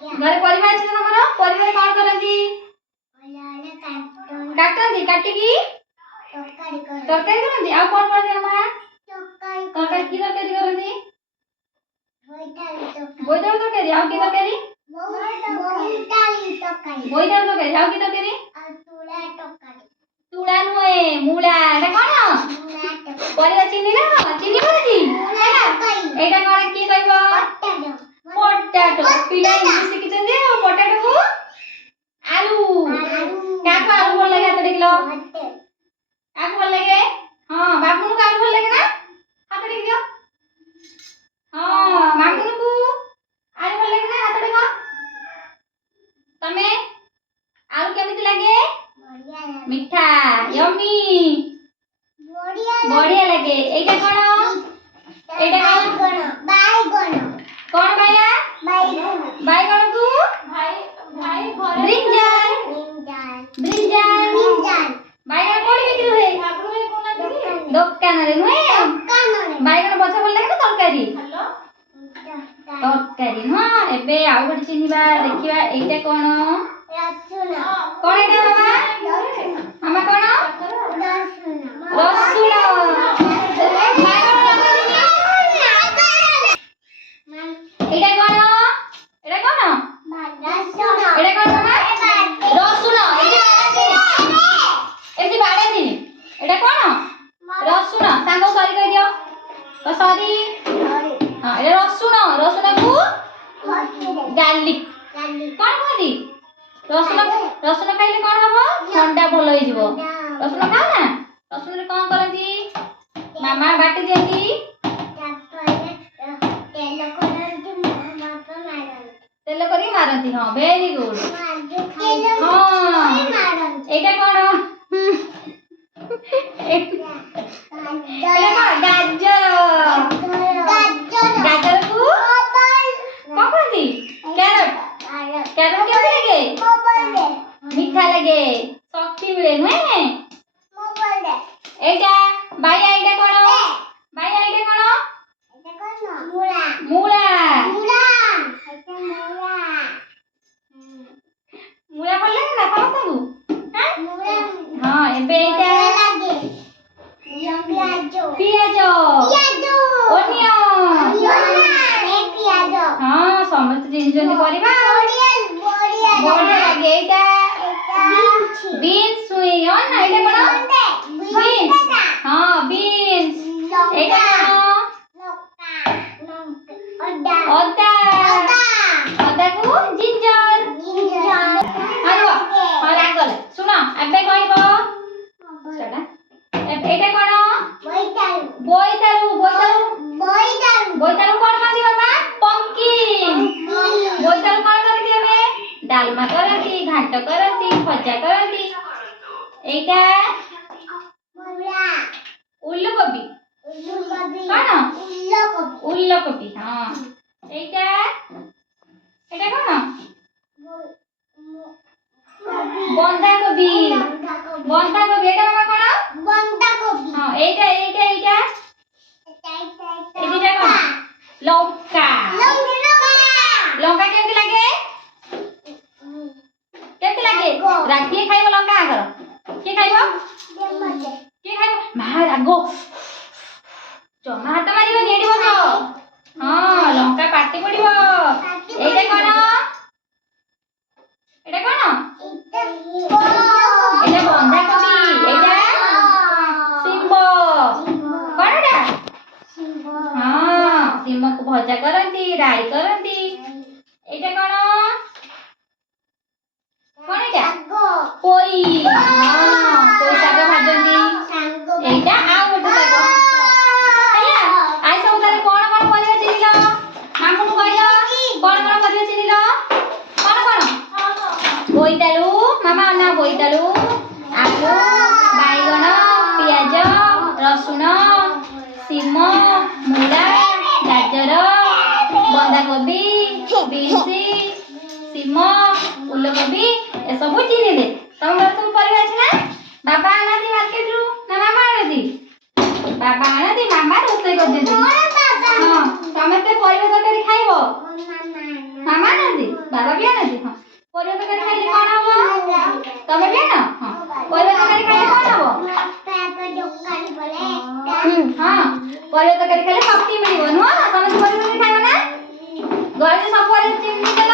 घरे परिवा अछि तमरो परिवा कोन करंती काटंती काटी की तरकारी करंती आ कोन करंती अम्मा तरकारी की तरकारी करंती बोईताळू तरकारी आ की तरकारी बोईताळू तरकारी आ की तरकारी तुळा नुए मूला एटा कोन परिवा चिनी ना चिनी करंती एटा कोन की कहबो पोटैटो पिला इंग्लिश शिखिचंदी पोटैटो को आलू काको आलू भल लगे हाथ देखलो काको भल लगे हां बाबू को आलू भल लगे ना हाथ देख दियो हां मामू को आलू भल लगे ना हाथ देखो तमे आलू केमिति लागे मीठा यम्मी बढ़िया लगे एटा कोन कौन भाईया बाईगण को ब्रिंजल बाईगण कोड़ी बिक्री हुए दुकान रे नुए बाईगण बछा बोल लागे ना तरकारी हां एबे आउ गोटे चिन्हिबा देखिबा एटा कोन कोन एटा मामा कोन रसुण एटा कोन मामा रसुण एति बाड़े एटा कोन रसुण सांग सॉरी कह दियो तो सॉरी हां एटा रसुण को गार्लिक कोन कहदी रसुण खाइले कोन हबो ठंडा भल होई जिवो रसुण खाओ ना रसुण रे कोन करंती मामा बाटी देती तेल करी मारती हां वेरी गुड हां एटा कोन गाजर गाजर को कोन कहती कैरट कैसे लगे मीठा लगे शक्ति मिले नुए एटा भाई एटा कोन मूला मूला भल लगे ना समस्त को हां एबे एटा पियाज ओनियन हां समस्त जिन जन करबा बढ़िया लगे एटा बीन्स सुई on ना एटा कोन बीन्स हां बीन्स एटा अदा को जिंजर आरो हां लागल सुनो एबे कहबो सेटा एटा कोन बोईताळू कोन मादी बाबा पंकिन बोईताळू कोन करती हमें डालमा करती घांट करती भजा करती एटा उल्लकोबी कोन उल्लकोबी हां एटा कोन बंधा कोबी एटा मामा कोन हां एटा एटा कोन लौका केमति लागे राखी खाइबो लंका आगर के खाइबो मा रागो जमा हाथ मारिबो नेडी बस हां लंका पाटी पड़िबो एटा कोन एटा बंधा कोबी एटा सिम्बो कोन एटा हां सिम्बो को भजा करंती राई करंती एटा कोन एटा पोई हां पोई साग भाजंती एटा आ गोटे साग हैला आइ सब तारे कोन परिवा चिनिलो मामू को कहलो कोन परिवा चिनिलो कोन बोईताळू मामा ना बोईताळू आलू बाईगण पियाज रसुण सीम मूला गाजर बंधा कोबी बीन्स सीम फूलकोबी ए सब चिनी दे तुम घर सब परिवा अछि ना बाबा आनाती मार्केट रु ना मामा आनाती बाबा आनाती मामा रोसई कर देती हां समस्त परिवा तरकारी खाइबो मामा आनाती ବାବା ବି ଆଣନ୍ତି ହଁ ପରିବା ତରକାରୀ ଖାଇଲେ କଣ ହବ ତମେ ବି ଆଣ ହଁ ପରିବା ତରକାରୀ ଖାଇଲେ କଣ ହବ ହଁ ପରିବା ତରକାରୀ ଖାଇଲେ ଶକ୍ତି ମିଳିବ ନୁହଁ ତମେ ପରିବା ତରକାରୀ ଖାଇବ ନା ଘରେ ସବୁ ପରିବା ଚିହ୍ନି ଦେଲ